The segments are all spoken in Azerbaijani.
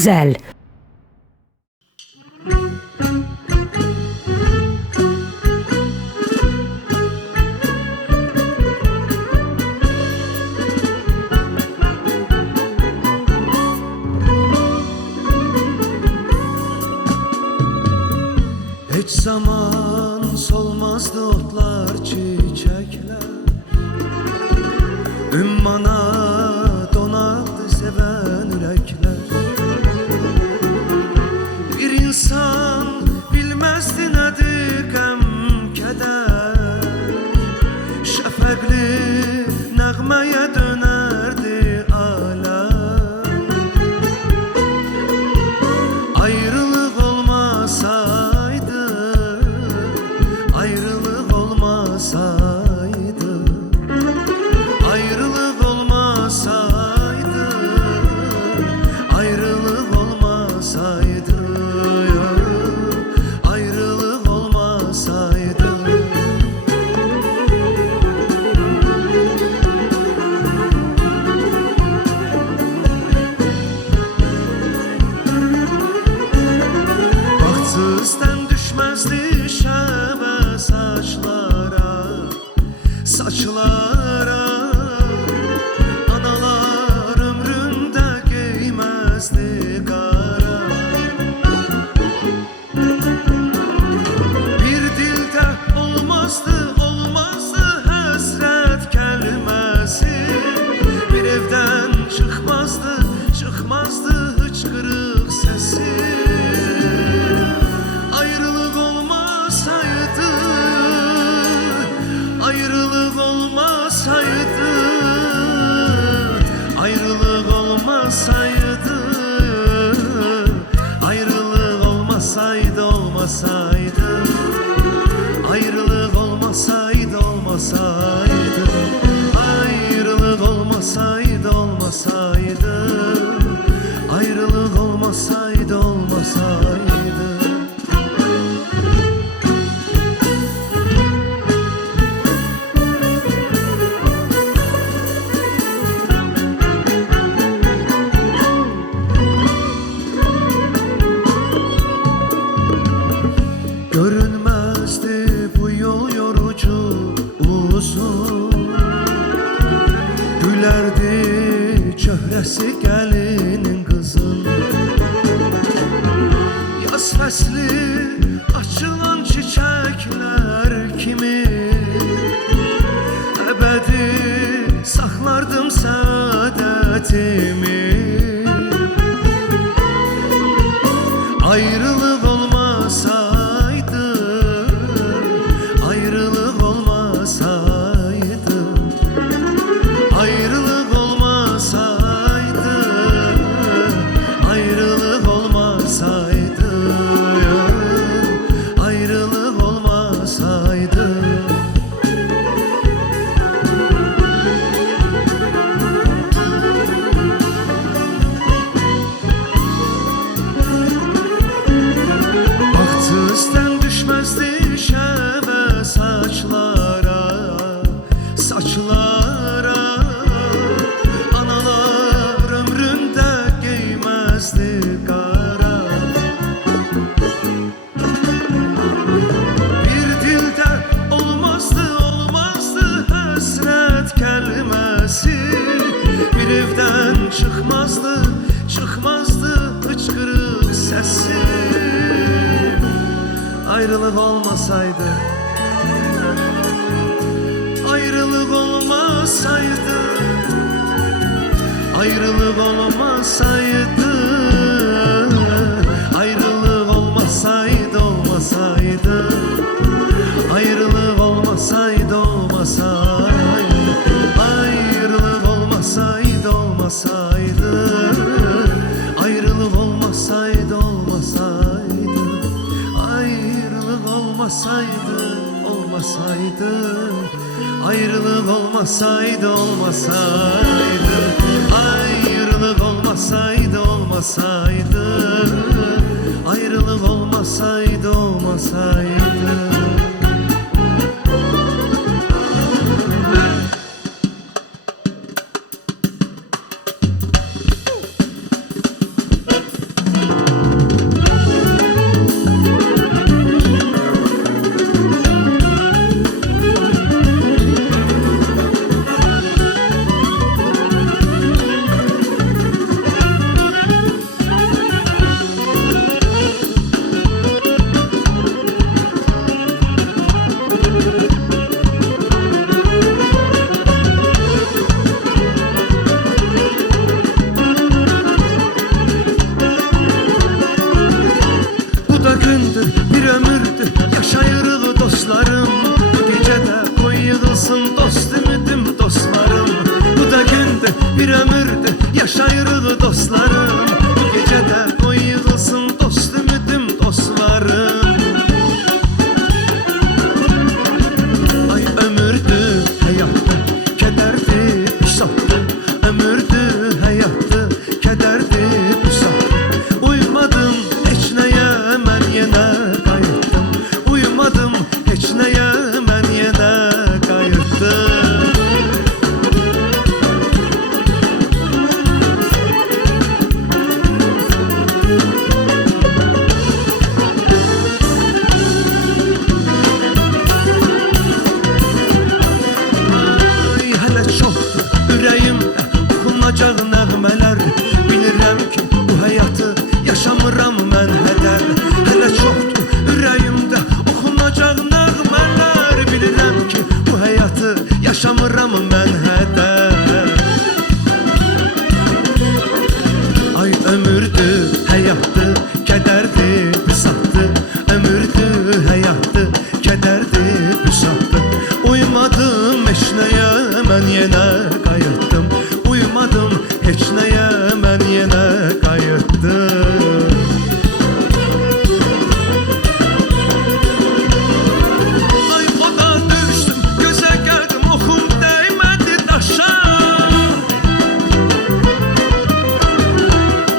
Gazel. Hiç zaman solmazdı otlar, çiçekler. Ümmana donardı seven yürekler. Bir insan bilmezdi nedir gəm, keder. Şəfəqli nəğməyə dönerdi aləm. Ayrılık olmasaydı, ayrılık olmasaydı, ayrılık olmasaydı, ayrılık olmasaydı, ayrılık olmasaydı. Bahtsızdan düşmezdi şəbə saçlara, saçlara. Analar ömründə giymezdi qara. Bir dildə olmazdı, olmazdı həsrət kəlməsi. Bir evdən çıxmazdı, çıxmazdı hıçqırıq səsi. Ayrılık olmasaydı, ayrılık olmasaydı, ayrılık olmasaydı, ayrılık olmasaydı, olmasaydı, ayrılık olmasaydı, olmasaydı, ayrılık olmasaydı, olmasaydı, ayrılık olmasaydı, olmasaydı. Görünmezdi bu yol yorucu uzun. Gülerdi çöhrəsi gəlinin qızın. Yaz fəsli açılan çiçekler kimi əbədi saxlardım səadətimi. Ayrılık olmasaydı, ayrılık olmasaydı, ayrılık olmasaydı, ayrılık olmasaydı, ayrılık olmasaydı. Bahtsızdan düşmezdi şəbə saçlara, saçlara. Analar ömründə giymezdi qara. Bir dildə olmazdı, olmazdı həsrət kəlməsi. Bir evdən çıxmazdı, çıxmazdı hıçqırıq səsi. Ayrılık olmasaydı, ayrılık olmasaydı, ayrılık olmasaydı, ayrılık olmasaydı, olmasaydı, ayrılık olmasaydı, olmasaydı, ayrılık olmasaydı, olmasaydı, ayrılık olmasaydı, olmasaydı, ayrılık olmasaydı, olmasaydı, ayrılık olmasaydı, olmasaydı, ayrılık olmasaydı, olmasaydı, ayrılık olmasaydı, olmasaydı. yığılacaq dostlarım. Bu gecədə o yığılsın dost ümidim, dostlarım. Ay ömürdür, həyatdır, kədərdir, üsaddır. Ömürdür, həyatdır, kədərdir, üsaddır. Uymadım heç nəyə, mən yenə qayıtdım. Uymadım heç nəyə, mən yenə qayıtdım. Ay hələ çoxdur ürəyimdə oxunacaq nəğmələr. Bilirəm ki bu həyatı yaşamıram mən hədər. Hələ çoxdur ürəyimdə oxunacaq nəğmələr. Bilirəm ki bu həyatı yaşamıram mən hədər. Ay ömürdür, həyatdır, kədərdir, büsatdır. Ömürdür, həyatdır, kədərdir, büsatdır. Uymadım heç nəyə, mən yenə qayıtdım. Uymadım heç nəyə, mən yenə qayıtdım. Ay oda düşdüm, gözə gəldim, oxum dəymədi daşa.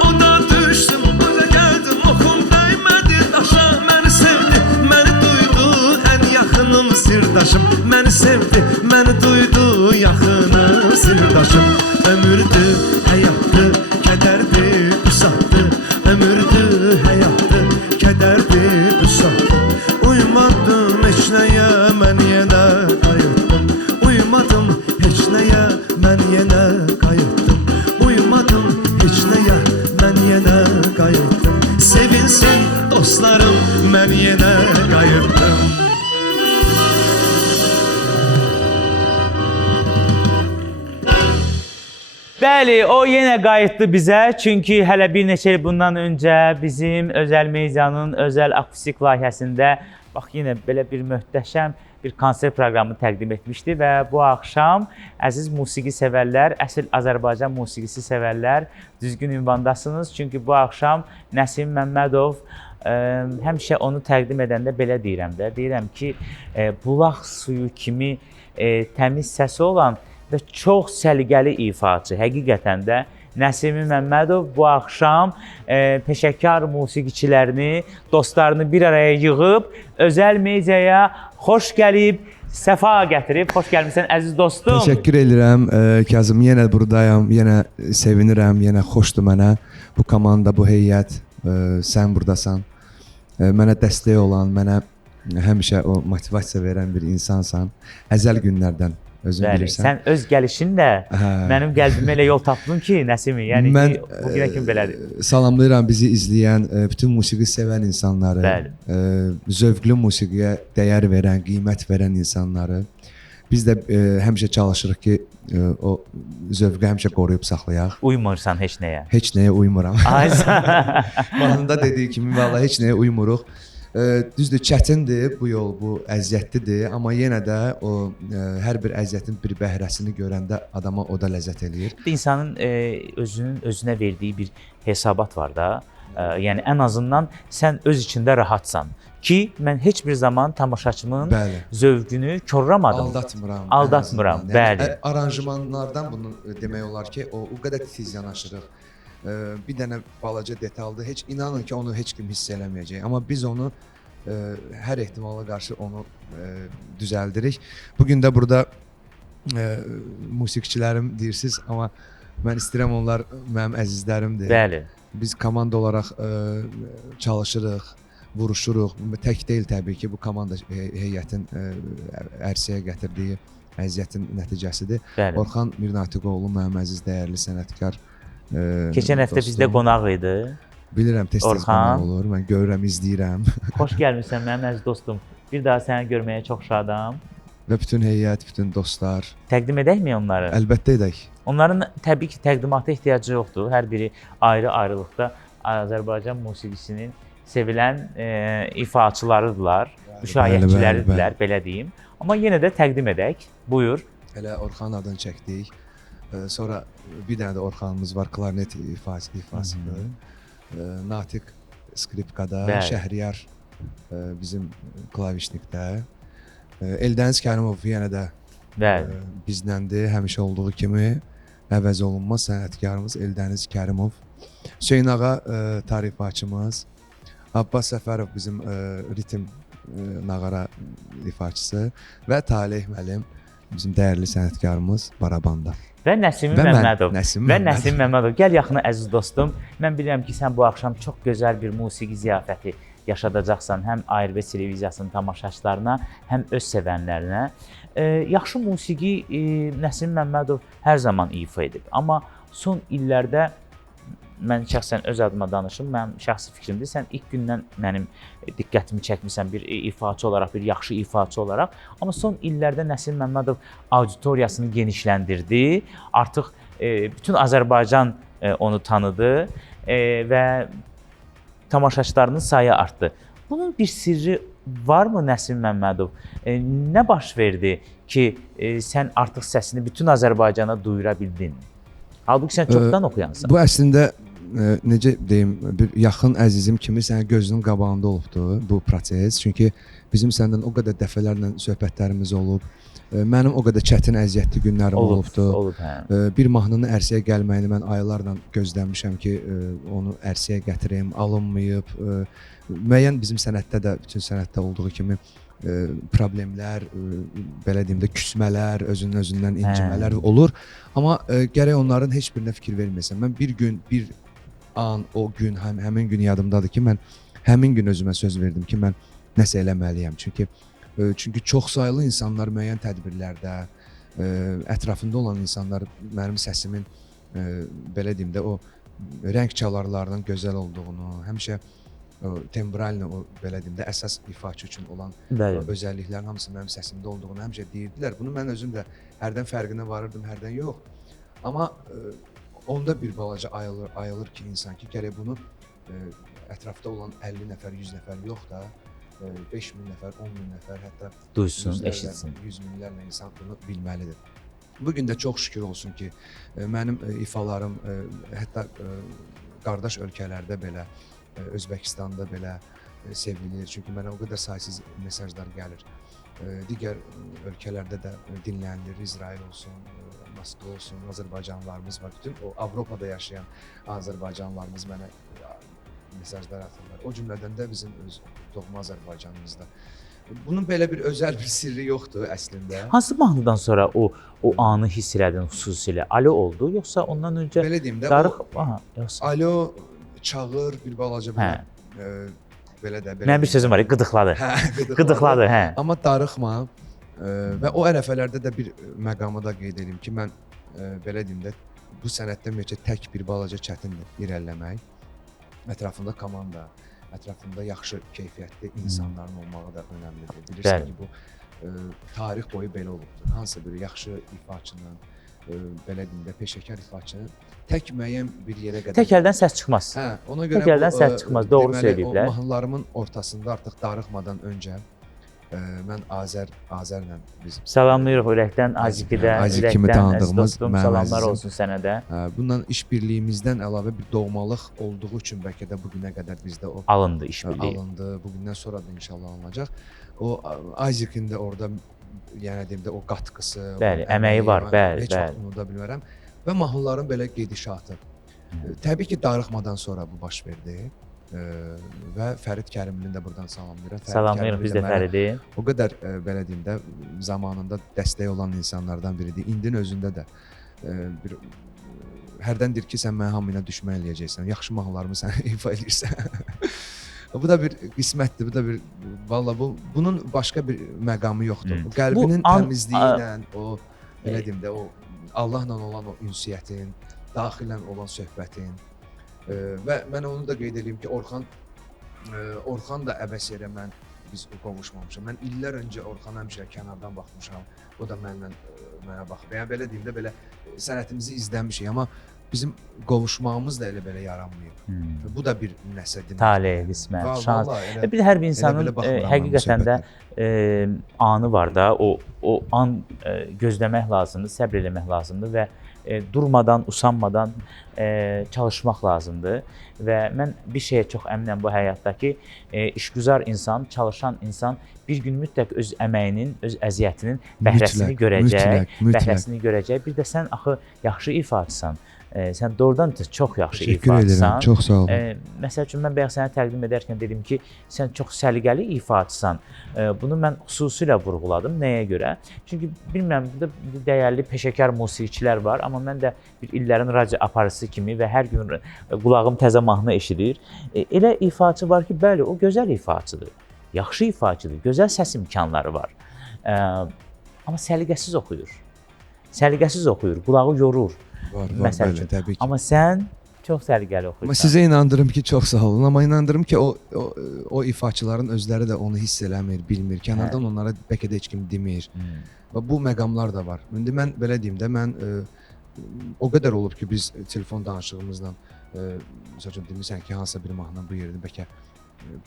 Oda düşdüm, gözə gəldim, oxum dəymədi daşa. Məni sevdi, məni duydu, ən yaxınım sirdaşım. Məni sevdi, məni duydu, yaxınım sirdaşım. Ömürdür, həyatdır, kədərdir, üsaddır. Ömürdür, həyatdır, kədərdir, üsaddır. Uymadım heç nəyə, mən yenə qayıtdım. Uymadım heç nəyə, mən yenə qayıtdım. Uymadım heç nəyə, mən yenə qayıtdım. Sevinsin dostlarım, mən yenə qayıtdım. Bəli, o yenə qayıtdı bizə. Çünki hələ bir neçə il bundan öncə bizim Özəl Medianın özəl akustik layihəsində bax yenə belə bir möhtəşəm bir konsert proqramı təqdim etmişdi və bu axşam əziz musiqi sevərlər, əsl Azərbaycan musiqisi sevərlər, düzgün ünvandasınız. Çünki bu axşam Nəsim Məmmədov həmişə onu təqdim edəndə belə deyirəm də. Deyirəm ki, bulaq suyu kimi təmiz səsi olan və çox səliqəli ifaçı. Həqiqətən də Nəsimi Məmmədov bu axşam peşəkar musiqiçilərini, dostlarını bir araya yığıb Özəl Mediaya xoş gəlib, səfa gətirib. Xoş gəlmisən əziz dostum. Təşəkkür edirəm Kazım, yenə buradayam, yenə sevinirəm, yenə xoşdur mənə. Bu komanda, bu heyət, sən buradasan. Mənə dəstək olan, mənə həmişə o motivasiya verən bir insansan. Əzəl günlərdən. Özün Bəli, bilirsən. sən öz gəlişinlə mənim qəlbimə elə yol tapdın ki, Nəsimi, yəni mən bugünə kimi belədir. Salamlayıram bizi izləyən bütün musiqi sevən insanları, zövqlü musiqiyə dəyər verən, qiymət verən insanları. Biz də həmişə çalışırıq ki, o zövqü həmişə qoruyub saxlayaq. Uymursan heç nəyə. Heç nəyə uymuram. Aysa. Mahnında dediyi kimi vallahi heç nəyə uymuruq. Düzdür, çətindir bu yol, bu əziyyətlidir, amma yenə də o hər bir əziyyətin bir bəhrəsini görəndə adama o da ləzzət eləyir. İnsanın özünə verdiyi bir hesabat var da. Yəni ən azından sən öz içində rahatsan ki, mən heç bir zaman tamaşaçımın zövqünü korlamadım. Aldatmıram. Bəli. Aranjmanlardan bunu demək olar ki, o qədər tez yanaşırıq. Bir dənə balaca detaldır. Heç inanın ki, onu heç kim hiss eləməyəcək. Amma biz onu hər ehtimala qarşı onu düzəldirik. Bugün də burada musiqiçilərim deyirsiniz, amma mən istəyirəm onlar mənim əzizlərimdir. Bəli. Biz komanda olaraq çalışırıq, vuruşuruq. Tək deyil təbii ki, bu komanda heyətin ərsəyə gətirdiyi əziyyətin nəticəsidir. Bəli. Orxan Mirnatiqoğlu mənim əziz, dəyərli sənətkar. Keçən həftə bizdə qonaq idi. Bilirəm, tez-tez qonaq olur. Mən görürəm, izləyirəm. Xoş gəlmisən mənim əziz dostum. Bir daha səni görməyə çox şadam. Və bütün heyət, bütün dostlar. Təqdim edəkmi onları? Əlbəttə edək. Onların təbii ki, təqdimata ehtiyacı yoxdur. Hər biri ayrı-ayrılıqda Azərbaycan musiqisinin sevilən ifaçılarıdırlar, müşayiətçiləridirlər, belə deyim. Amma yenə də təqdim edək. Buyur. Elə Orxan adını çəkdik. Sonra bir dənə də Orxanımız var, klarnet ifasında. Natiq skripkada, Bəli. Şəhriyar bizim klavişnikdə. Eldəniz Kərimov yenə də Bəli. bizdəndir, həmişə olduğu kimi əvəz olunmaz sənətkarımız Eldəniz Kərimov. Hüseyn ağa tarifatçımız, Abbas Səfərov bizim ritim nağara ifaçısı və Talih müəllim bizim dəyərli sənətkarımız barabanda. Və Nəsim Və mən, Məmmədov. Nəsim Və Məmmədov. Nəsim Məmmədov. Gəl yaxına əziz dostum. Mən bilirəm ki, sən bu axşam çox gözəl bir musiqi ziyafəti yaşadacaqsan həm ARB televiziyasının tamaşaçılarına, həm öz sevənlərinə. Yaxşı musiqi Nəsim Məmmədov hər zaman ifa edib. Amma son illərdə mən şəxsən öz adıma danışım, mənim şəxsi fikrimdir. Sən ilk gündən mənim diqqətimi çəkmisən bir ifaçı olaraq, bir yaxşı ifaçı olaraq. Amma son illərdə Nəsim Məmmədov auditoriyasını genişləndirdi. Artıq bütün Azərbaycan onu tanıdı və tamaşaçılarının sayı artdı. Bunun bir sirri varmı Nəsim Məmmədov? Nə baş verdi ki, sən artıq səsini bütün Azərbaycana duyura bildin? Halbuki sən çoxdan oxuyansan. Bu əslində necə deyim, bir yaxın əzizim kimi sənin gözünün qabağında olubdu bu proses. Çünki bizim səndən o qədər dəfələrlə söhbətlərimiz olub. Mənim o qədər çətin, əziyyətli günlərim olubdu. Olub, hə. Bir mahnının ərsəyə gəlməyini mən aylarla gözləmişəm ki, onu ərsəyə gətirim, alınmayıb. Müəyyən bizim sənətdə də, bütün sənətdə olduğu kimi problemlər, belə deyim də küsmələr, özündən incimələr olur. Amma gərək onların heç birinə fikir verməyəsən. Mən bir gün, bir an, o gün, həmin gün yadımdadır ki, mən həmin gün özümə söz verdim ki, mən nəsə eləməliyəm. Çünki çoxsaylı insanlar müəyyən tədbirlərdə, ətrafında olan insanlar mənim səsimin, belə deyim də, o rəng çalarlarının gözəl olduğunu, həmişə tembralni, o belə deyim də, əsas ifaçı üçün olan özəlliklərin hamısı mənim səsimdə olduğunu həmişə deyirdilər. Bunu mən özüm də hərdən fərqinə varırdım, hərdən yox. Amma onda bir balaca ayılır ki, insan ki, gərək bunu ətrafda olan 50 nəfər, 100 nəfər yox da, 5.000 nəfər, 10.000 nəfər, hətta duysun, eşitsin. 100 minlərlə insan bunu bilməlidir. Bugün də çox şükür olsun ki, mənim ifalarım hətta qardaş ölkələrdə belə, Özbəkistanda belə sevilir. Çünki mənə o qədər saysız mesajlar gəlir. Digər ölkələrdə də dinlənilir. İsrail olsun, Moskva olsun, Azərbaycanlılarımız var. Bütün o Avropada yaşayan Azərbaycanlılarımız mənə mesajlar atırlar. O cümlədən də bizim öz doğma Azərbaycanımızda. Bunun belə bir özəl bir sirri yoxdur əslində. Hansı mahnıdan sonra o anı hiss elədin xüsusilə? Alo oldu, yoxsa ondan öncə belə deyim də, darıq, yoxsa alo, çağır, bir balaca belə, belə də. Mənim bir sözüm var, qıdıqladı. Qıdıqladı, hə. Amma darıxma və o ərəfələrdə də bir məqamı da qeyd edeyim ki, mən belə deyim də, bu sənətdə ümumiyyətlə tək bir balaca çətindir irəliləmək. Ətrafında komanda, ətrafında yaxşı keyfiyyətli insanların olmağı da önəmlidir. Bilirsən ki, bu tarix boyu belə olubdur. Hansısa bir yaxşı ifaçının, belə deyim də, peşəkar ifaçının tək müəyyən bir yerə qədər... Tək əldən səs çıxmaz. Hə, ona görə tək əldən səs çıxmaz, doğru söyləyiblər. O mahnılarımın ortasında artıq darıxmadan öncə mən Azərlə bizim... Salamlayırıq ürəkdən, Azikidə, ürəkdən, əziz dostum, salamlar olsun sənə də. Bundan işbirliyimizdən əlavə bir doğmalıq olduğu üçün bəlkə də bugünə qədər bizdə o... Alındı işbirliyi. Alındı, bugündən sonra da inşallah alınacaq. O Azikin də orada, yəni deyim də, o qatqısı... Bəli, əməyi var, bəli, heç vaxt unuda bilmərəm. Və mahnıların belə gedişatı. Təbii ki, darıxmadan sonra bu baş verdi. Və Fərid Kərimlini də buradan salamlayırıq. Salamlayırıq biz də Fəridi. O qədər, belə deyim də, zamanında dəstək olan insanlardan biridir. İndinin özündə də bir... Hərdən deyir ki, sən mənə hamıyla düşmən eləyəcəksən, yaxşı mahnılarımı sən ifa edirsən. Bu da bir qismətdir, bu da bir... Valla bunun başqa bir məqamı yoxdur. O qəlbinin təmizliyi ilə, o, belə deyim də, o Allahla olan o ünsiyyətin, daxilən olan söhbətin və mən onu da qeyd edeyim ki, Orxan da əbəs yerə biz qovuşmamışam. Mən illər öncə Orxana həmişə kənardan baxmışam, o da mənə baxıb. Yəni belə deyim də, belə sənətimizi izləmişik, amma bizim qovuşmağımız da elə belə yaranmayıb. Bu da bir nəsə demək. Talih, qismət, şans. Bir hər bir insanın həqiqətən də anı var da, o an gözləmək lazımdır, səbr eləmək lazımdır və durmadan, usanmadan çalışmaq lazımdır və mən bir şeyə çox əminəm bu həyatda ki, işgüzar insan, çalışan insan bir gün mütləq öz əməyinin, öz əziyyətinin bəhrəsini görəcək, bəhrəsini görəcək. Bir də sən axı yaxşı ifaçısan. Sən doğrudan da çox yaxşı ifaçısan. Çox sağ ol. Məsəl üçün mən bayaq sənə təqdim edərkən dedim ki, sən çox səliqəli ifaçısan. Bunu mən xüsusilə vurğuladım. Nəyə görə? Çünki bilmirəm, burada dəyərli peşəkar musiqiçilər var, amma mən də bir illərin radio aparıcısı kimi və hər gün qulağım təzə mahnı eşidir. Elə ifaçı var ki, bəli, o gözəl ifaçıdır. Yaxşı ifaçıdır, gözəl səs imkanları var. Amma səliqəsiz oxuyur. Səliqəsiz oxuyur, qulağı yorur. Var, Məsəl üçün. Təbii ki. Amma sən çox səliqəli oxuyursan. Amma sizə inandırım ki, çox sağ olun. Amma inandırım ki, o ifaçıların özləri də onu hiss eləmir, bilmir. Kənardan onlara bəlkə də heç kim demir. Və bu məqamlar da var. İndi mən belə deyim də, mən o qədər olub ki, biz telefon danışığımızla məsəl üçün demirsən ki, hansısa bir mahnı bu yerdə bəlkə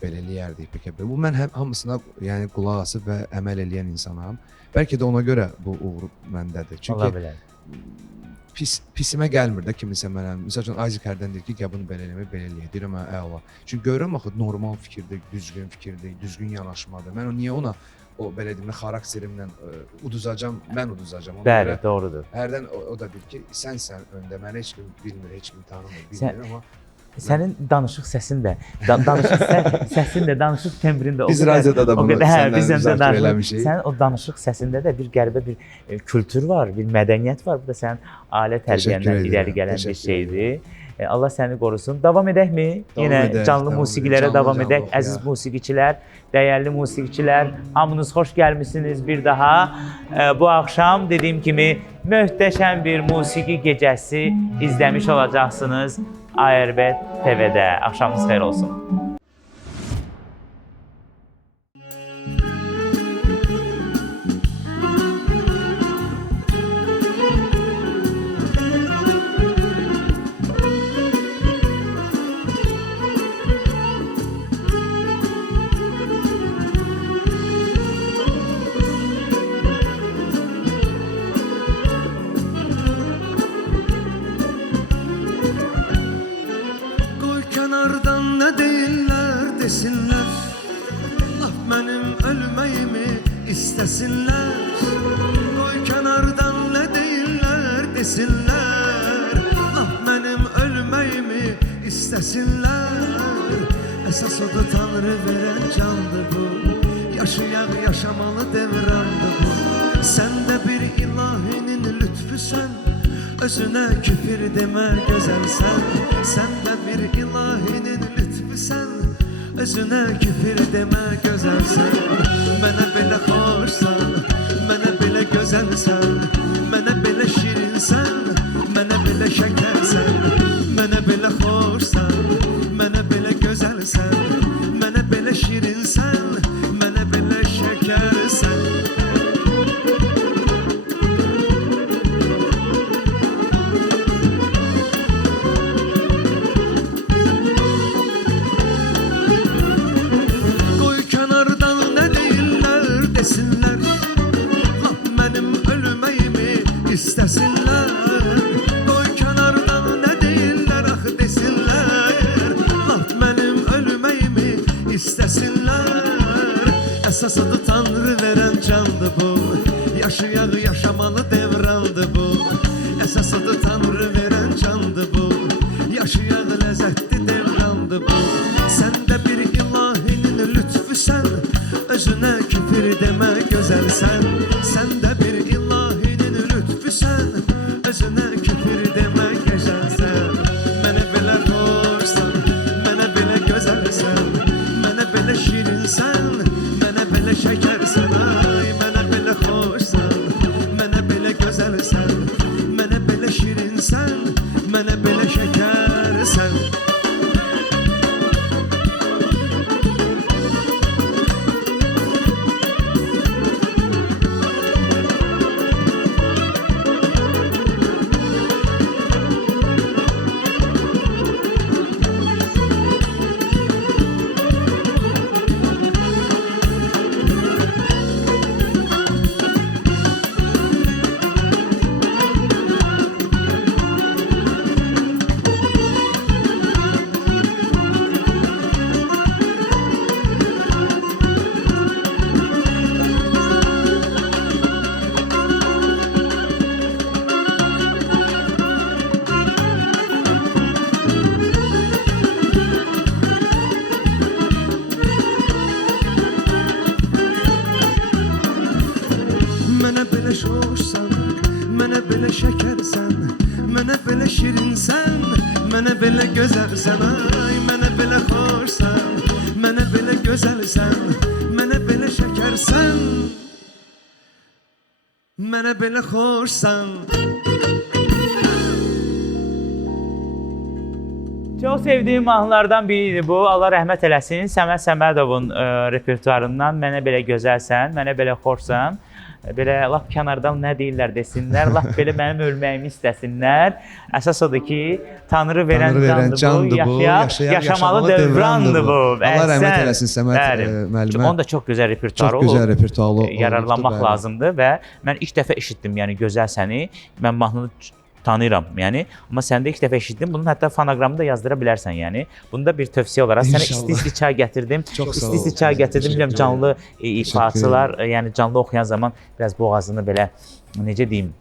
belə eləyərdik, bəlkə belə. Bu mən hamısına yəni qulaq asıb və əməl eləyən insanam. Bəlkə də ona görə bu uğur məndədir. Çünki pisimə gəlmir də kimisə mənə. Məsəl üçün Isaac hərdən deyir ki, bunu belə eləmək, belə eləyək. Deyirəm, əla. Çünki görürəm axı normal fikirdir, düzgün fikirdir, düzgün yanaşmadır. Mən niyə ona o belə deyim, xarakterimlə uduzacam, mən uduzacam. Bəli, doğrudur. Hərdən o da deyir ki, sənsən öndə, məni heç kim bilmir, heç kim tanımır, bilmir, amma sənin danışıq səsin də, səsin də, danışıq tembrin də biz radioda da bunu səndən müzakirə eləmişik. Sənin o danışıq səsində də bir qəribə bir kültür var, bir mədəniyyət var. Bu da sənin ailə tərbiyəndən irəli gələn bir şeydir. Allah səni qorusun. Davam edəkmi? Yenə canlı musiqilərə davam edək. Əziz musiqiçilər, dəyərli musiqiçilər, hamınız xoş gəlmisiniz bir daha. Bu axşam dediyim kimi möhtəşəm bir musiqi gecəsi izləmiş olacaqsınız. ARB TV-də. Axşamınız xeyir olsun. desinlər, laf mənim ölməyimi istəsinlər. Qoy kənardan nə deyirlər desinlər, laf mənim ölməyimi istəsinlər. Əsas odur Tanrı verən candır bu, yaşayaq yaşamalı devrandır bu. Sən də bir ilahinin lütfüsən, özünə küfür demə gözəlsən. Sən də bir ilahinin lütfüsən, özünə küfür demə gözəlsən. Mənə belə xoşsan, mənə belə gözəlsən, mənə belə şirinsən, mənə belə şəkərsən. Mənə belə xoşsan, mənə belə gözəlsən, mənə belə şirinsən, mənə belə şəkərsən. İstəsinlər, qoy kənardan nə deyirlər axı desinlər. Laf mənim ölməyimi istəsinlər. Əsas adı Tanrı verən candır bu, yaşayaq yaşamalı devrandır bu. Əsas adı Tanrı verən candır bu, yaşayaq ləzzətli devrandır bu. Sən də bir ilahinin lütfüsən, özünə küfür demə gözəlsən. Sən də bir özünə küfür demə gözəlsən. Mənə belə xoşsan, mənə belə gözəlsən, mənə belə şirinsən, mənə belə şəkərsən. Ay, mənə belə xoşsan, mənə belə gözəlsən, mənə belə şirinsən, mənə belə şəkərsən. belə gözəlsən, ay mənə belə xoşsan, mənə belə gözəlsən, mənə belə şəkərsən, mənə belə xoşsan. Çox sevdiyim mahnılardan biriydi bu. Allah rəhmət eləsin. Səməd Səmədovun repertuarından Mənə belə gözəlsən, mənə belə xoşsan. Belə lap kənardan nə deyirlər desinlər, lap belə mənim ölməyimi istəsinlər. Əsas odur ki, Tanrı verən candır bu, yaşamalı dövrandır bu. Allah rəhmət eləsin Səməd müəllimə. Onun da çox gözəl repertuarı olub. Çox gözəl repertuarı yararlanmaq lazımdır və mən ilk dəfə eşitdim, yəni Gözəl səni. Mən mahnını tanıyıram, yəni. Amma sən də ilk dəfə eşitdin. Bunun hətta fonoqramını da yazdıra bilərsən, yəni. Bunu da bir tövsiyə olaraq sənə isti-isti çay gətirdim. İsti-isti çay gətirdim. Bilirəm, canlı ifaçılar, yəni canlı oxuyan zaman biraz boğazını belə, necə deyim,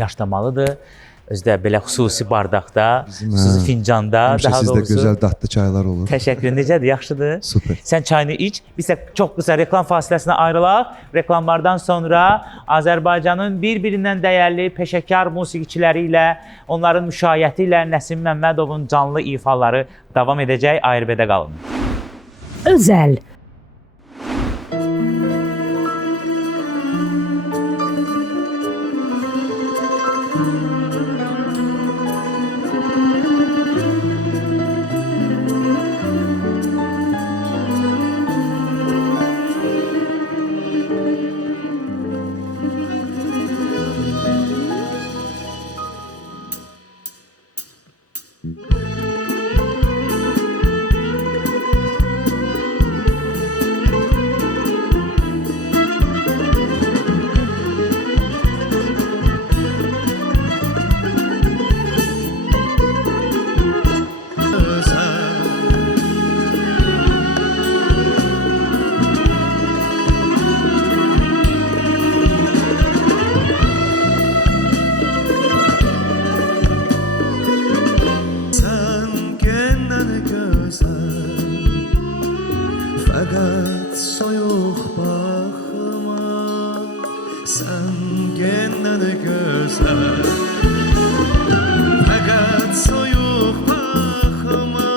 yaşlamalıdır. Özdə belə xüsusi bardaqda, xüsusi fincanda, daha doğrusu. Sizdə gözəl dadlı çaylar olur. Təşəkkür, necədir, yaxşıdır? Super. Sən çayını iç, biz də çox qısa reklam fasiləsinə ayrılaq. Reklamlardan sonra Azərbaycanın bir-birindən dəyərli peşəkar musiqiçiləri ilə, onların müşayiəti ilə Nəsim Məmmədovun canlı ifaları davam edəcək. ARB-də qalın. Özəl. Fəqət soyuq baxma, sən gəndən gözəl. Fəqət soyuq baxma,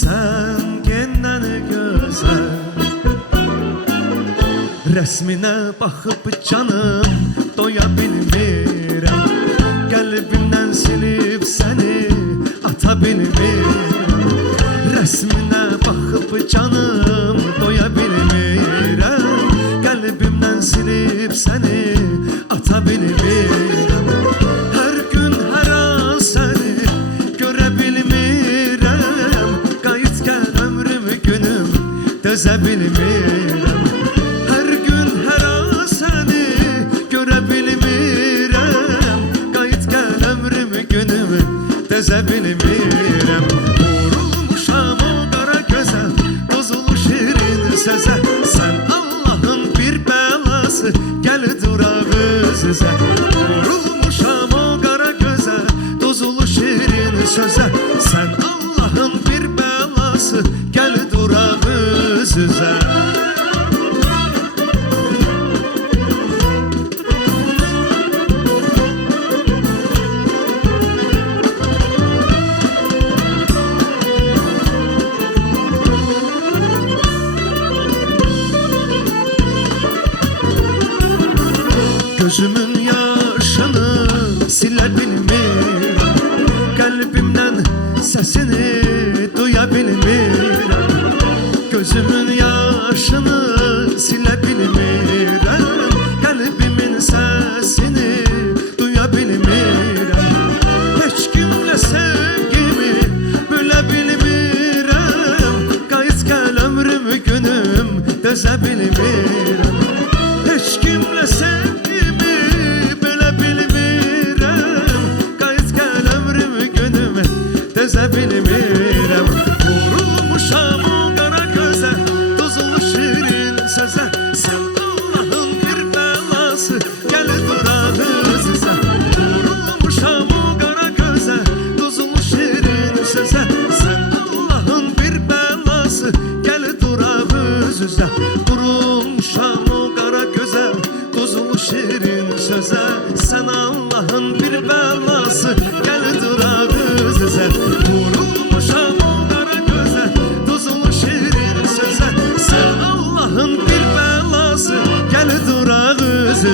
sən gəndən gözəl. Rəsminə baxıb canım doya bilmirəm, qəlbimdən silib səni ata bilmirəm. Rəsminə baxıb canım doya bilmirəm, qəlbimdən silib səni ata bilmirəm. Hər gün hər an səni görə bilmirəm, qayıt gəl ömrüm günüm dözə bilmirəm. Hər gün hər an səni görə bilmirəm, qayıt gəl ömrüm günüm dözə bilmirəm. Sözə, sən Allahın bir bəlası, gəl duraq öz-özə. Vurulmuşam o qara gözə, dozulu şirin sözə. Sən Allahın bir bəlası, gəl duraq öz-özə. Gözümün yaşını silə bilmirəm, qəlbimdən səsini duya bilmirəm. Gözümün yaşını silə bilmirəm, qəlbimin səsini duya bilmirəm. Heç kimlə sevgimi bölə bilmirəm, qayıt gəl ömrüm günüm dözə bilmirəm. Heç kimlə sevgimi bölə bilmirəm, qayıt gəl ömrüm günüm dözə bilmirəm. Vurulmuşam o qara gözə, dozulu şirin sözə. Sən Allahın bir bəlası, gəl duraq öz-özə. Vurulmuşam o qara gözə, dozulu şirin sözə. Sən Allahın bir bəlası, gəl duraq öz-özə. Vurulmuşam o qara gözə, dozulu şirin sözə. Sən Allahın bir bəlası, gəl duraq öz-özə.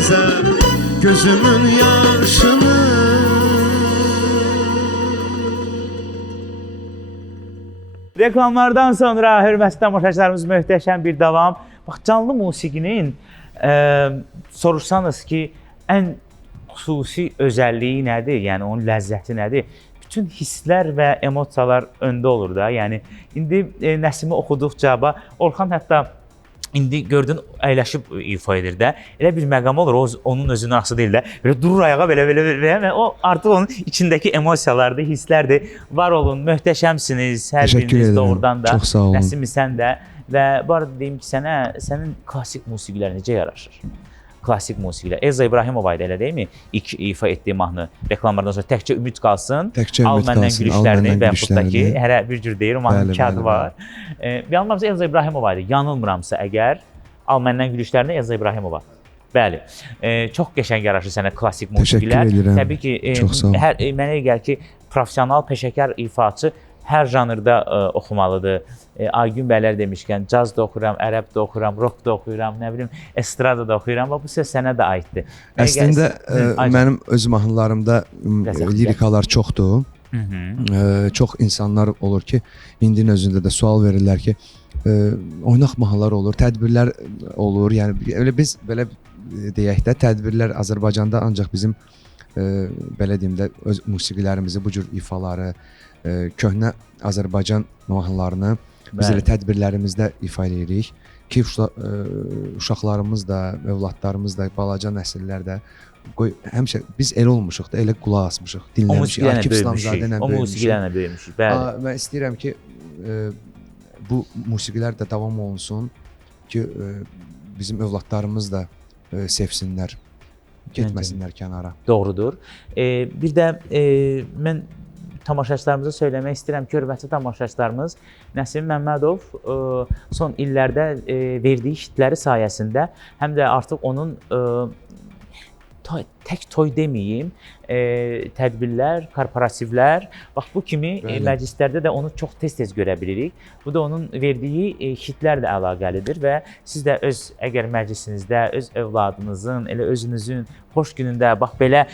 gözə gözümün yaşını. Reklamlardan sonra hörmətli tamaşaçılarımız möhtəşəm bir davam. Bax, canlı musiqinin soruşsanız ki, ən xüsusi özəlliyi nədir? Yəni onun ləzzəti nədir? Bütün hisslər və emosiyalar öndə olur da. Yəni indi Nəsimi oxuduqca Orxan hətta indi gördün əyləşib ifa edir də. Elə bir məqam olur, onun özünün asılı deyil də. Belə durur ayağa belə o artıq onun içindəki emosiyalardır, hisslərdir. Var olun, möhtəşəmsiniz hər biriniz doğrudan da. Çox sağ olun. Nəsimi sən də və bu arada deyim ki, sənin klassik musiqilər necə yaraşır? Klassik musiqilər. Elza İbrahimova idi, elə deyilmi? İlk ifa etdiyi mahnı reklamlardan sonra təkcə ümid qalsın. Al məndən gülüşlərini və yaxud da ki, hərə bir cür deyir, o mahnının iki adı var. Yanılmamsa Elza İbrahimova idi. Yanılmıramsa əgər, Al məndən gülüşlərini Elza İbrahimova. Bəli. Çox qəşəng yaraşır sənə klassik musiqilər. Təşəkkür edirəm. Təbii ki, mənə elə gəlir ki, professional, peşəkar ifaçı hər janrda oxumalıdır. Aygün bəylər demişkən, caz da oxuyuram, ərəb də oxuyuram, rock da oxuyuram, nə bilim, estrada da oxuyuram. Bu söz sənə də aiddir. Əslində mənim öz mahnılarımda lirikalar çoxdur. Çox insanlar olur ki, indinin özündə də sual verirlər ki, oynaq mahnılar olur, tədbirlər olur. Yəni elə biz belə deyək də, tədbirlər Azərbaycanda ancaq bizim belə deyim də öz musiqilərimizi, bu cür ifaları, köhnə Azərbaycan mahnılarını biz elə tədbirlərimizdə ifa edirik ki, uşaqlarımız da, övladlarımız da, balaca nəsillər də həmişə biz elə olmuşuq da, elə qulaq asmışıq, dinləmişik. Akif İslamzadə o musiqilərlə böyümüşük. Bəli. Mən istəyirəm ki, bu musiqilər də davam olunsun ki, bizim övladlarımız da sevsinlər, getməsinlər kənara. Doğrudur. Bir də mən tamaşaçılarımıza söyləmək istəyirəm ki, hörmətli tamaşaçılarımız, Nəsimi Məmmədov son illərdə verdiyi hitləri sayəsində həm də artıq onun tək toy deməyim, tədbirlər, korporativlər, bax bu kimi məclislərdə də onu çox tez-tez görə bilirik. Bu da onun verdiyi hitlərlə əlaqəlidir və siz də öz əgər məclisinizdə, öz övladınızın, elə özünüzün xoş günündə bax belə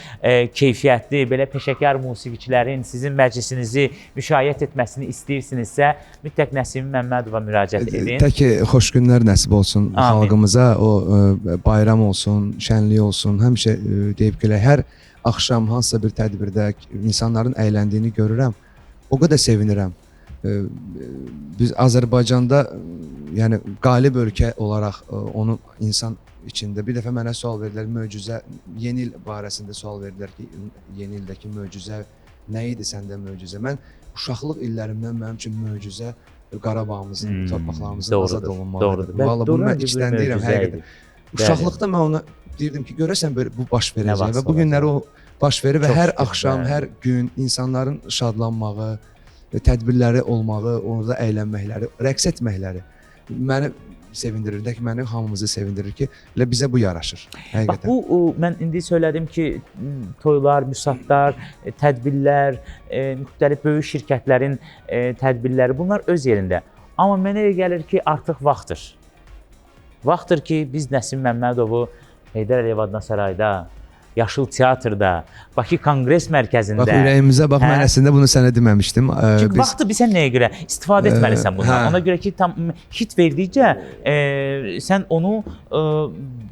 keyfiyyətli, belə peşəkar musiqiçilərin sizin məclisinizi müşayiət etməsini istəyirsinizsə, mütləq Nəsimi Məmmədova müraciət edin. Tək ki, xoş günlər nəsib olsun xalqımıza, o bayram olsun, şənlik olsun, həmişə deyib ki, hər axşam hansısa bir tədbirdə insanların əyləndiyini görürəm, o qədər sevinirəm. Biz Azərbaycanda yəni qalib ölkə olaraq onu insan içində bir dəfə mənə sual verdilər, möcüzə, yeni il barəsində sual verdilər ki, yeni ildəki möcüzə nə idi səndə möcüzə? Mən uşaqlıq illərimdən mənim üçün möcüzə Qarabağımızın, torpaqlarımızın azad olunmalıdır. Vallahi bunu mən içdən deyirəm həqiqətən. Uşaqlıqda mən ona deyirdim ki, görəsən belə bu baş verəcək və bu günləri o baş verir və hər axşam, hər gün insanların şadlanmağı, tədbirləri olmağı, orada əylənməkləri, rəqs etməkləri məni sevindirir də ki, məni hamımızı sevindirir ki, elə bizə bu yaraşır. Bax bu mən indi söylədim ki, toylar, müsatlar, tədbirlər, müxtəlif böyük şirkətlərin tədbirləri bunlar öz yerində. Amma mənə elə gəlir ki, artıq vaxtdır. Vaxtdır ki, biz Nəsimi Məmmədovu Heydər Əliyev adına sarayda, Yaşıl Teatrda, Bakı Konqres Mərkəzində. Bax, ürəyimizə bax, mən əslində bunu sənə deməmişdim. Çünki vaxtı bizə nəyə görə istifadə etməlisən bundan. Ona görə ki, tam hit verdikcə sən onu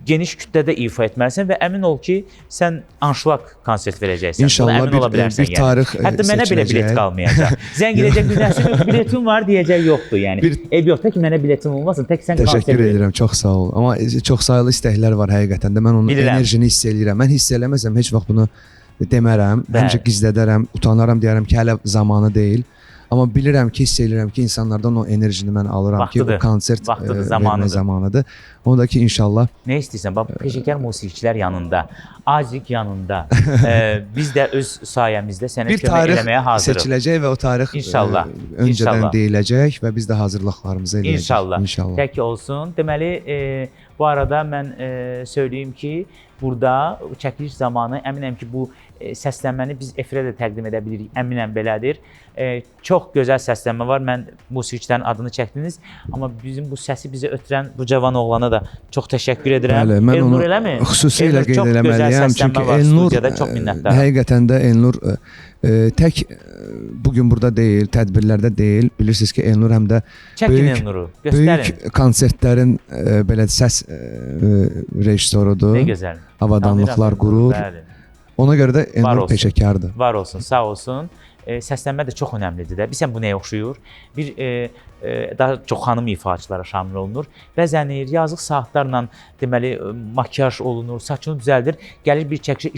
geniş kütlədə ifa etməlisən və əmin ol ki, sən anşlaq konsert verəcəksən. İnşallah bir tarix seçiləcək. Hətta mənə belə bilet qalmayacaq. Zəng edəcək bir nəsil yox, biletim var deyəcək yoxdur. Yəni ev yoxdur ki, mənə biletim olmasın, tək sən konsert ver. Təşəkkür edirəm, çox sağ ol. Amma çox sayılı istəklər var həqiqətən də. Mən onun enerjini hiss edirəm. Mən hiss eləməsəm heç vaxt bunu demərəm, həmişə gizlədərəm, utanaram, deyərəm ki, hələ zamanı deyil. Amma bilirəm ki, hiss edirəm ki, insanlardan o enerjini mən alıram ki, bu konsert vermə zamanıdır. Onu da ki, inşallah. Nə istəyirsən? Bax, peşəkar musiqiçilər yanında, Azik yanında, biz də öz sayəmizdə sənə kömək eləməyə hazırıq. Bir tarix seçiləcək və o tarix öncədən deyiləcək və biz də hazırlıqlarımızı eləyəcək. İnşallah. Tək olsun. Deməli, bu arada mən söyləyeyim ki, burada çəkiliş zamanı əminəm ki, bu səslənməni biz efirə də təqdim edə bilirik. Əminəm belədir. Çox gözəl səslənmə var. Mən musiqiçilərin adını çəkdiniz, amma bizim bu səsi bizə ötürən bu cavan oğlana da çox təşəkkür edirəm. Bəli, mən Elnur onu eləmi? xüsusilə qeyd çox eləməliyəm, gözəl çünki səslənmə var Elnur studiyada, çox minnətdaram. həqiqətən də Elnur tək bugün burada deyil, tədbirlərdə deyil. Bilirsiniz ki, Elnur həm də Çəkin Elnuru, göstərin. böyük konsertlərin belə səs rejissorudur. Ne gözəl. Avadanlıqlar Tanıyıram qurur. Elnuru, bəli. Ona görə də Var Elnur olsun. peşəkardır. Var olsun, sağ olsun. Səslənmə də çox önəmlidir də. Bilirsən bu nəyə oxşuyur? Bir daha çox xanım ifaçılara şamil olunur. Bəzənir, yazıq saatlarla deməli makiyaj olunur, saçını düzəldir. Gəlir bir çəkişə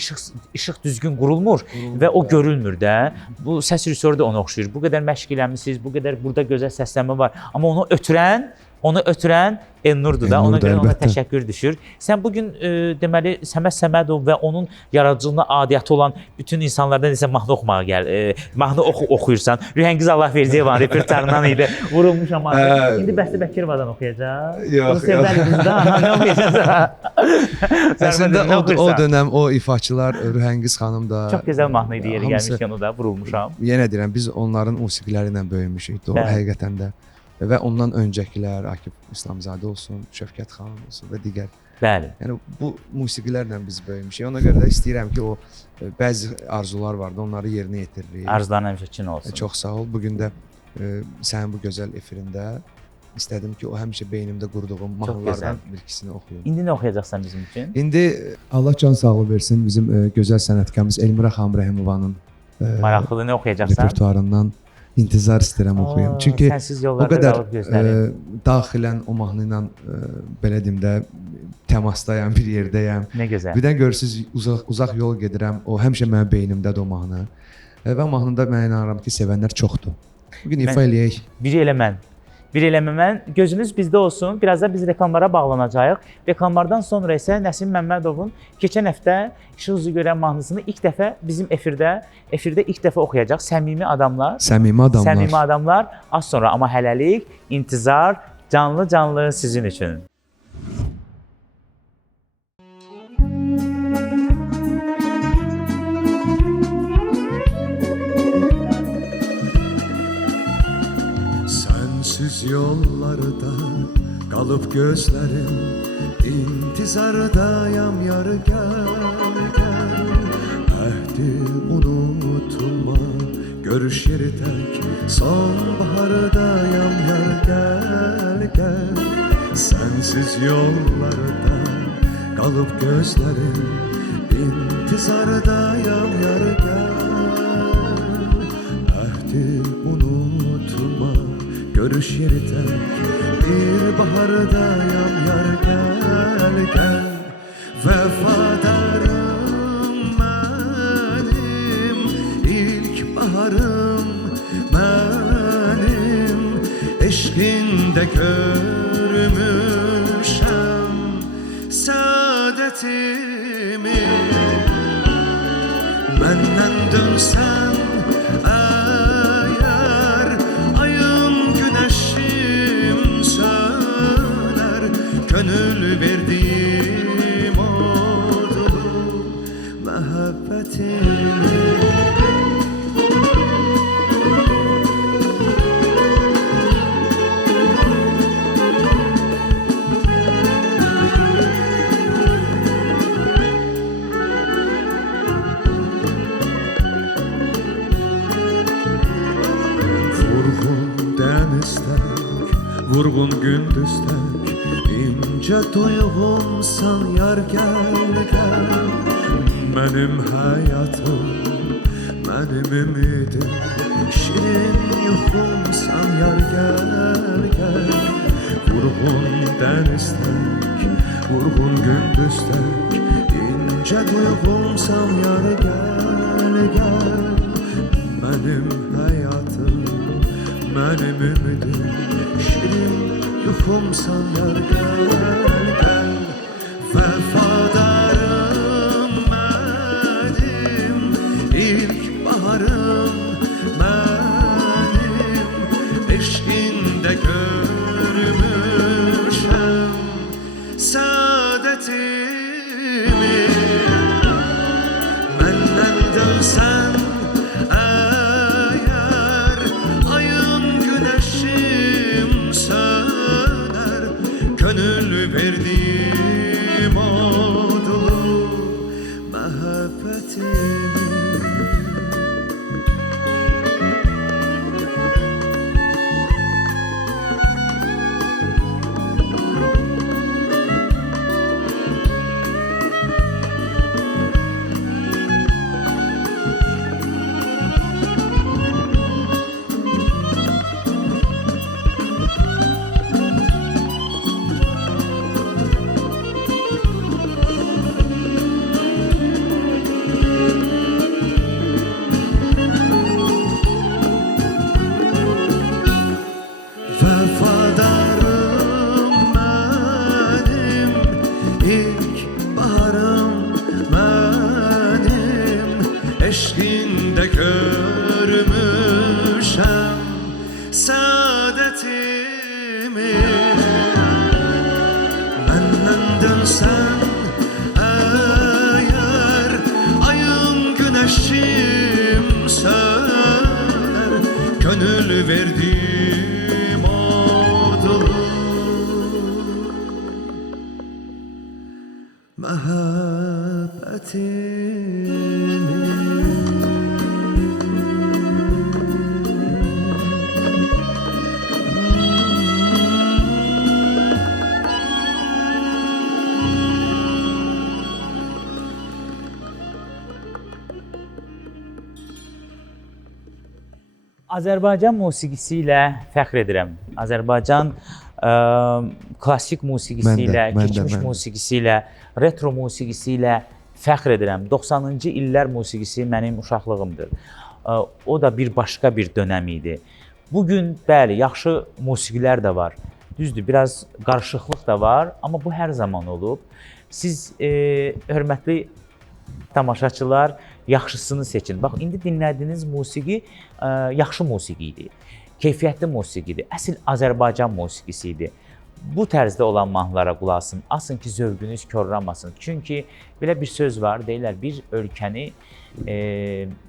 işıq düzgün qurulmur və o görülmür də. Bu səs rejissoru da ona oxşuyur. Bu qədər məşq eləmisiniz, bu qədər burada gözəl səslənmə var. Amma onu ötürən Elnurdur da. Ona Elnurdur, görə ona əlbəttə. təşəkkür düşür. Sən bugün deməli Səməd Səmədov və onun yaradıcılığına adiyyatı olan bütün insanlardan isə mahnı oxumağa mahnı oxuyursan. Rühəngiz Allah vericiyevan repertuarından idi. Vurulmuşam artıq. İndi Bəstə Bəkirovadan oxuyacaq. Yox, Bunu sevdərdiniz də. Nə oxuyacaqsan? Əslində o dönəm o ifaçılar Rühəngiz xanım da Çox gözəl mahnı idi yeri hamısı- gəlmişkən o da vurulmuşam. Yenə deyirəm, biz onların musiqiləri ilə böyümüşük. Doğru, Bəli. həqiqətən də. Və ondan öncəkilər Akif İslamzadə olsun, Şövkət xan olsun və digər. Bəli. Yəni bu musiqilərlə biz böyümüşük. Ona görə də istəyirəm ki, o bəzi arzular vardı, onları yerinə yetiririk. Arzuların həmişə kin olsun. Çox sağ ol. Bu gün də sənin bu gözəl efirində istədim ki, o həmişə beynimdə qurduğum mahnılardan bir ikisini oxuyum. İndi nə oxuyacaqsan bizim üçün? İndi Allah can sağlığı versin bizim gözəl sənətkarımız Elmira xanım Rəhimovanın Maraqlıdır, nə oxuyacaqsan? repertuarından İntizar istəyirəm oxuyum. Çünki sənsiz o yollarda qədər qalıb gözlərim. daxilən o mahnı ilə belə deyim də təmasdayam, bir yerdəyəm. Nə gözəl. Birdən görürsüz uzaq yol gedirəm. O həmişə mənim beynimdədir o mahnı. Və mahnıda mən inanıram ki, sevənlər çoxdur. Bu gün ifa eləyək. Biri elə mən. Biri elə mən. Gözünüz bizdə olsun. Biraz da biz reklamlara bağlanacağıq. Reklamlardan sonra isə Nəsim Məmmədovun keçən həftə İşıq üzü görən mahnısını ilk dəfə bizim efirdə ilk dəfə oxuyacaq. Səmimi adamlar. Səmimi adamlar. Səmimi adamlar. Az sonra, amma hələlik intizar canlı sizin üçün. Sensiz yollarda kalıp gözlerim İntizardayam yar gel Ehdi unutulma görüş yeri tek Sonbahardayam yar gel Sensiz yollarda kalıp gözlerim İntizardayam yar gel Ehdi unutulma görüş yeri tek Bir bahardayam yar gel Vefadarım benim ilk baharım benim Eşkinde görmüşem saadetimi Benden dönsen eğer ayım güneşim söner Gönül verdiğim odlu muhabbetimi Vurgun gündüztek ince duygumsan yar gel Benim hayatım, benim ümidim Şirin yuhumsan yar gel Vurgun deniztek, vurgun gündüztek ince duygumsan yar gel Benim hayatım, benim ümidim Şirin yuhumsan yar gel Vefadarım benim ilk baharım benim Eşkinde görmüşem saadetimi sen eğer ayın güneşimsen gönül verdim adını Azərbaycan musiqisi ilə fəxr edirəm. Azərbaycan klassik musiqisi ilə, Mən də. keçmiş musiqisi ilə, retro musiqisi ilə fəxr edirəm. 90-cı illər musiqisi mənim uşaqlığımdır. O da bir başqa bir dönəm idi. Bugün bəli, yaxşı musiqilər də var. Düzdür, biraz qarışıqlıq da var, amma bu hər zaman olub. Siz hörmətli tamaşaçılar yaxşısını seçin. Bax, indi dinlədiyiniz musiqi yaxşı musiqi idi. Keyfiyyətli musiqi idi. Əsl Azərbaycan musiqisi idi. Bu tərzdə olan mahnılara qulaq asın. Asın ki, zövqünüz korlanmasın. Çünki belə bir söz var, deyirlər, bir ölkəni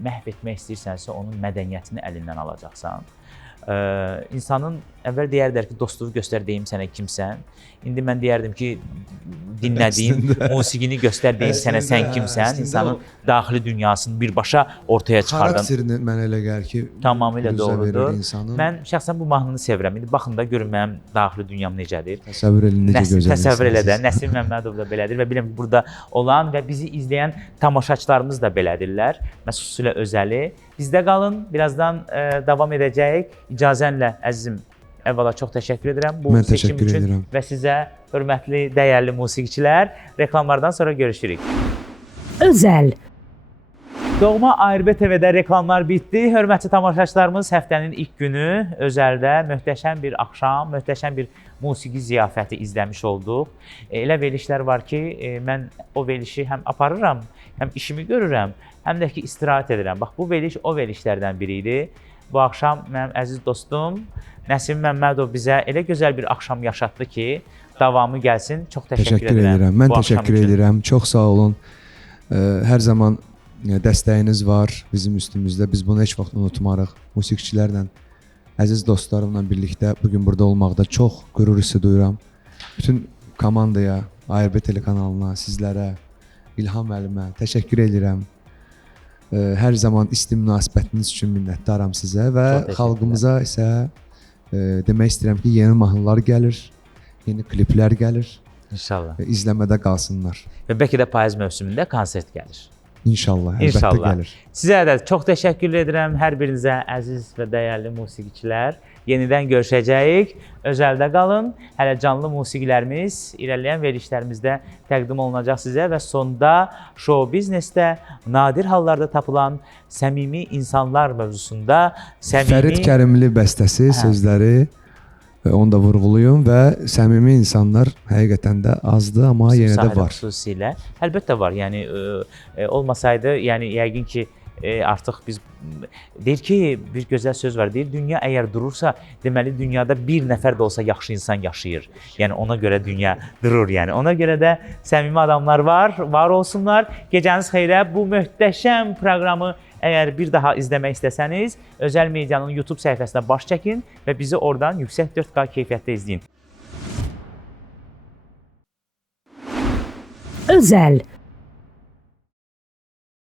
məhv etmək istəyirsənsə, onun mədəniyyətini əlindən alacaqsan. İnsanın əvvəl deyərdilər ki, dostluğu göstər deyim sənə kimsən. İndi mən deyərdim ki, dinlədiyim musiqini göstər deyim sənə sən kimsən. İnsanın daxili dünyasını birbaşa ortaya çıxardan. Xarakterini mən elə gəlir ki, Tamamilə doğrudur. Insanın. Mən şəxsən bu mahnını sevirəm. İndi baxın da görün mənim daxili dünyam necədir. Təsəvvür edin necə gözəl. Təsəvvür elə də. Nəsim Məmmədov da belədir və bilirəm ki, burada olan və bizi izləyən tamaşaçılarımız da belədirlər. Xüsusilə özəli. Bizdə qalın. Birazdan davam edəcəyik. İcazənlə əzizim, əvvəla çox təşəkkür edirəm bu Mən seçim təşəkkür üçün edirəm. və sizə hörmətli, dəyərli musiqiçilər. Reklamlardan sonra görüşürük. Özəl. Doğma ARB TV-də reklamlar bitdi. Hörmətli tamaşaçılarımız, həftənin ilk günü özəldə möhtəşəm bir axşam, möhtəşəm bir musiqi ziyafəti izləmiş olduq. Elə verilişlər var ki, mən o verilişi həm aparıram, həm işimi görürəm, həm də ki, istirahət edirəm. Bax, bu veriliş o verilişlərdən biri idi. Bu axşam mənim əziz dostum Nəsim Məmmədov bizə elə gözəl bir axşam yaşatdı ki, davamı gəlsin. Çox təşəkkür edirəm. Mən bu axşam təşəkkür üçün. edirəm. Çox sağ olun. Hər zaman dəstəyiniz var bizim üstümüzdə. Biz bunu heç vaxt unutmarıq. Musiqiçilərlə, əziz dostlarımla birlikdə bugün burada olmaqda çox qürur hissi duyuram. Bütün komandaya, ARB telekanalına, sizlərə, İlham müəllimə təşəkkür edirəm. Hər zaman isti münasibətiniz üçün minnətdaram sizə və Çox təşəkkürlər. xalqımıza isə demək istəyirəm ki, yeni mahnılar gəlir, yeni kliplər gəlir. İnşallah. İzləmədə qalsınlar. Və bəlkə də payız mövsümündə konsert gəlir. İnşallah, əlbəttə İnşallah. gəlir. Sizə də çox təşəkkür edirəm hər birinizə əziz və dəyərli musiqiçilər. Yenidən görüşəcəyik. Özəldə qalın. Hələ canlı musiqilərimiz irəliləyən verilişlərimizdə təqdim olunacaq sizə və sonda show biznesdə nadir hallarda tapılan səmimi insanlar mövzusunda Fərid Kərimli bəstəsi, sözləri onu da vurğuluyum və səmimi insanlar həqiqətən də azdır, amma yenə də var. Xüsusilə əlbəttə var. Yəni olmasaydı, yəni yəqin ki artıq biz deyir ki, bir gözəl söz var. Deyir, dünya əgər durursa, deməli dünyada bir nəfər də olsa yaxşı insan yaşayır. Yəni ona görə dünya durur. Yəni ona görə də səmimi adamlar var olsunlar. Gecəniz xeyrə. Bu möhtəşəm proqramı əgər bir daha izləmək istəsəniz, Özəl Medianın YouTube səhifəsinə baş çəkin və bizi oradan yüksək 4K keyfiyyətdə izləyin. Özəl.